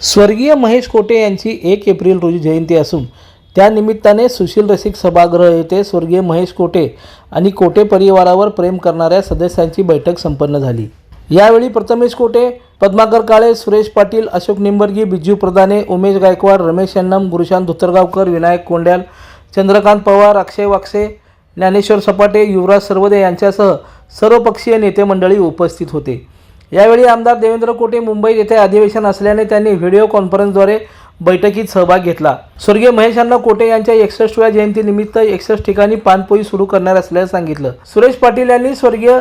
स्वर्गीय महेश कोटे यांची एक एप्रिल रोजी जयंती असून त्यानिमित्ताने सुशील रसिक सभागृह येथे स्वर्गीय महेश कोटे आणि कोटे परिवारावर प्रेम करणाऱ्या सदस्यांची बैठक संपन्न झाली. यावेळी प्रथमेश कोटे पद्माकर काळे सुरेश पाटील अशोक निंबर्गी बिज्जू प्रधाने उमेश गायकवाड रमेश यन्नम गुरुशांत धुतरगावकर विनायक कोंड्याल चंद्रकांत पवार अक्षय वाक्षे ज्ञानेश्वर सपाटे युवराज सर्वदे यांच्यासह सर्वपक्षीय नेते मंडळी उपस्थित होते. यावेळी आमदार देवेंद्र कोटे मुंबईत येथे अधिवेशन असल्याने त्यांनी व्हिडिओ कॉन्फरन्सद्वारे बैठकीत सहभाग घेतला. स्वर्गीय महेशांना कोटे यांच्या एकसष्टव्या जयंतीनिमित्त एकसष्ट ठिकाणी पानपोई सुरू करणार असल्याचं सांगितलं. सुरेश पाटील यांनी स्वर्गीय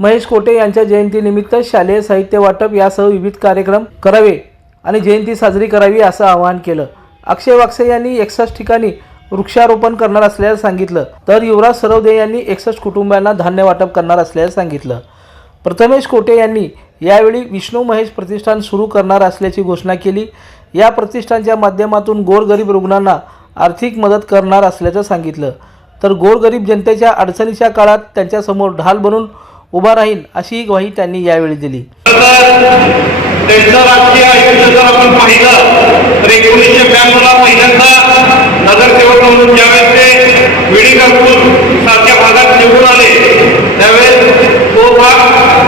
महेश कोटे यांच्या जयंतीनिमित्त शालेय साहित्य वाटप यासह विविध कार्यक्रम करावे आणि जयंती साजरी करावी असं आवाहन केलं. अक्षय वाक्से यांनी एकसष्ट ठिकाणी वृक्षारोपण करणार असल्याचं सांगितलं. तर युवराज सरवदे यांनी एकसष्ट कुटुंबांना धान्य वाटप करणार असल्याचं सांगितलं. प्रथमेश कोटे यांनी यावेळी विष्णू महेश प्रतिष्ठान सुरू करणार असल्याची घोषणा केली. या प्रतिष्ठानच्या माध्यमातून गोरगरीब रुग्णांना आर्थिक मदत करणार असल्याचं सांगितलं. तर गोरगरीब जनतेच्या अडचणीच्या काळात त्यांच्यासमोर ढाल बनून उभा राहील अशी ग्वाही त्यांनी यावेळी दिली. त्यांचं राजकीय आयुष्य जर आपण पाहिलं तर एकोणीसशे ब्याण्णवला पहिल्यांदा नगरसेवक म्हणून ज्यावेळेस ते विडी कापूर सारख्या भागात निवडून आले त्यावेळेस तो भाग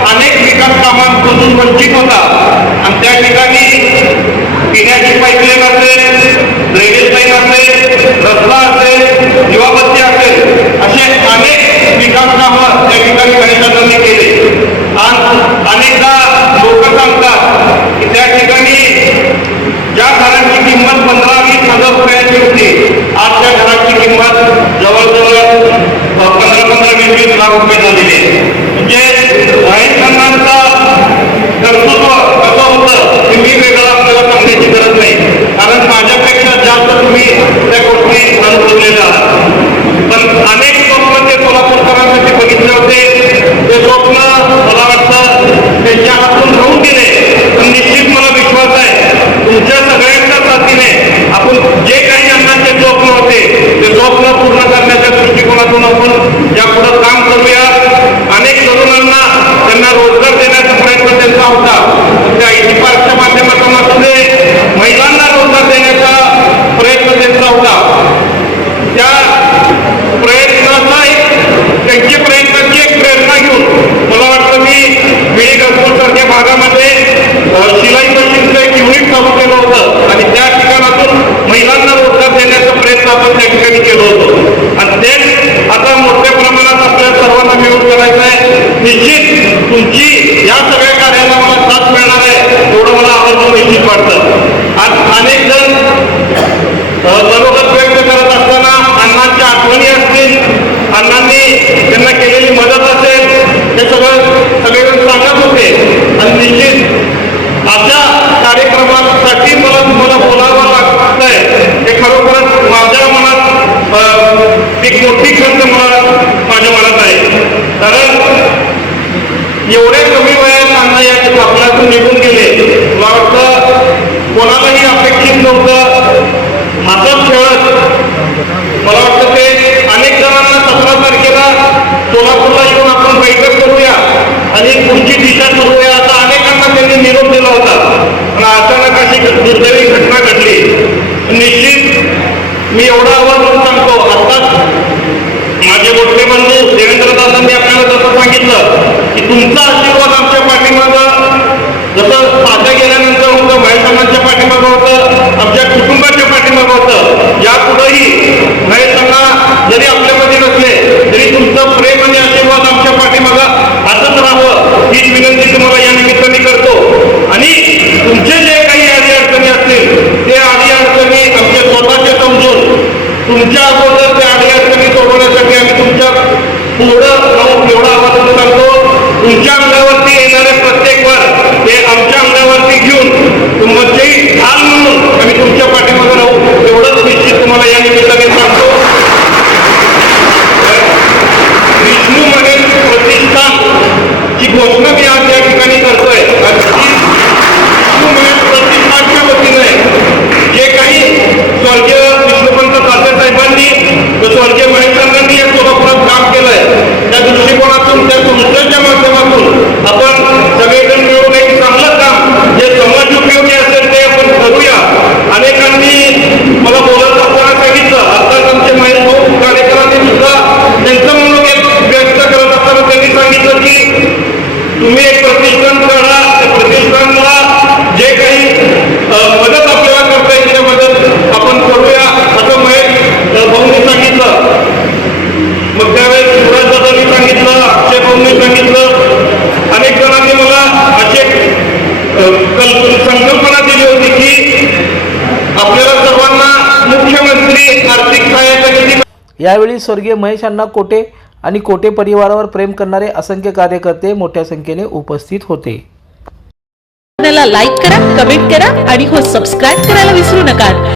अनेक विकास कामांपासून वंचित होता आणि त्या ठिकाणी पिण्याची पाईपलाईन असेल ड्रेनेज लाईन असेल रस्ता असेल दिवाबत्ती असेल असे अनेक विकास कामं त्या ठिकाणी गणेशांनी केले आणि अनेकदा लोक सांगतात की त्या ठिकाणी ज्या घराची किंमत पंधरा वीस हजार रुपयाची होती आज त्या घराची किंमत जवळजवळ पंधरा पंधरा वीस वीस लाख रुपये झालेली आहे. म्हणजे राईसांगांचा कर्तृत्व कसं होतं ते मी वेगळं आपल्याला सांगण्याची गरज नाही. कारण माझ्यापेक्षा जास्त तुम्ही त्या गोष्टी अनुभवलेल्या आहात पण अनेक स्वप्न ते सोलापूरकरांसाठी बघितले होते ते स्वप्न मला वाटतं त्यांच्या हातून राहून गेले पण निश्चित मला विश्वास आहे तुमच्या सगळ्यांच्या साथीने आपण जे काही अण्णांचे स्वप्न होते ते स्वप्न पूर्ण करण्याच्या दृष्टिकोनातून आपण यापुढे काम करूया अनेक तरुणांना त्यांना रोजगार देण्याचा प्रयत्न त्यांचा होता त्या आय पार्कच्या माध्यमातून असू दे महिलांना रोजगार देण्याचा प्रयत्न त्यांचा होता त्या प्रयत्नाचा एक त्यांची प्रयत्नाची एक प्रेरणा घेऊन मला वाटतं मी मिळी सारख्या भागामध्ये अ, शिलाई मशीनचं एक युनिट चालू केलं होतं आणि त्या ठिकाणातून महिलांना रोजगार देण्याचा प्रयत्न आपण त्या ठिकाणी केलं होतं आणि तेच आता मोठ्या प्रमाणात आपल्या सर्वांना मिळून करायचं आहे निश्चित तुमची या सगळ्या कार्याला मला साथ मिळणार आहे एवढं मला आवर्जून आज अनेक जण मनोगत व्यक्त करत असताना अण्णांच्या आठवणी असतील अण्णांनी त्यांना केलेली मदत असेल हे सगळं सगळेजण सांगत होते. आणि निश्चित अशा कार्यक्रमासाठी मला तुम्हाला बोलावं लागतंय. हे खरोखरच माझ्या मनात एक मोठी खंत मला माझ्या मनात आहे. कारण एवढ्या कमी वयात अण्णा या आपल्यातून निघून गेले. मला वाटतं कोणालाही अपेक्षित नव्हतं. हातात खेळत. मला वाटतं ते अनेक जणांना सतरा तारखेला सोलापूरला येऊन आपण बैठक करूया. आणि पुढची दिशा करूया असा अनेकांना त्यांनी निरोप दिला होता. पण अचानक अशी दुर्दैवी घटना घडली. निश्चित मी एवढा आवाज सांगतो. आत्ताच माझे मोठे बंधू देवेंद्रदादांनी आपल्याला जसं सांगितलं की तुमचा आशीर्वाद वो उसमें भी आके यावेळी स्वर्गीय महेश अण्णा कोटे आणि कोटे परिवारावर प्रेम करणारे असंख्य कार्यकर्ते मोठ्या संख्येने उपस्थित होते. लाईक करा कमेंट करा आणि हो सबस्क्राईब करायला विसरू नका.